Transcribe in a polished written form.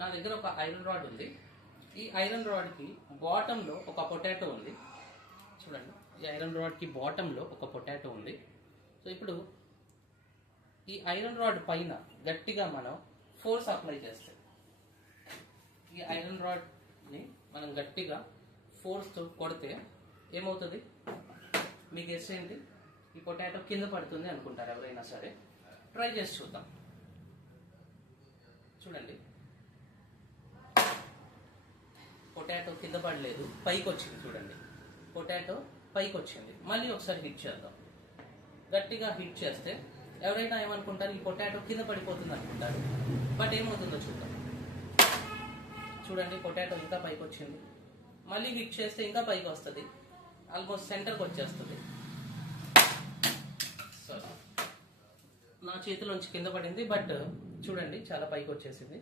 నా దగ్గర ఒక ఐరన్ రాడ్ ఉంది. ఈ ఐరన్ రాడ్కి బాటంలో ఒక పొటాటో ఉంది. చూడండి, ఈ ఐరన్ రాడ్కి బాటంలో ఒక పొటాటో ఉంది. సో ఇప్పుడు ఈ ఐరన్ రాడ్ పైన గట్టిగా మనం ఫోర్స్ అప్లై చేస్తే, ఈ ఐరన్ రాడ్ని మనం గట్టిగా ఫోర్స్తో కొడితే ఏమవుతుంది? మీకు గెస్ ఏంటి? ఈ పొటాటో కింద పడుతుంది అనుకుంటారు ఎవరైనా సరే. ట్రై చేసి చూద్దాం. చూడండి, పొటాటో కింద పడలేదు, పైకి వచ్చింది. చూడండి, పొటాటో పైకి వచ్చింది. మళ్ళీ ఒకసారి హిట్ చేద్దాం. గట్టిగా హిట్ చేస్తే ఎవరైనా ఏమనుకుంటారు? ఈ పొటాటో కింద పడిపోతుంది అనుకుంటారు. బట్ ఏమవుతుందో చూద్దాం. చూడండి, పొటాటో ఇంకా పైకి వచ్చింది. మళ్ళీ హిట్ చేస్తే ఇంకా పైకి వస్తుంది, ఆల్మోస్ట్ సెంటర్కి వచ్చేస్తుంది. సో నా చేతిలోంచి కింద పడింది, బట్ చూడండి చాలా పైకి వచ్చేసింది.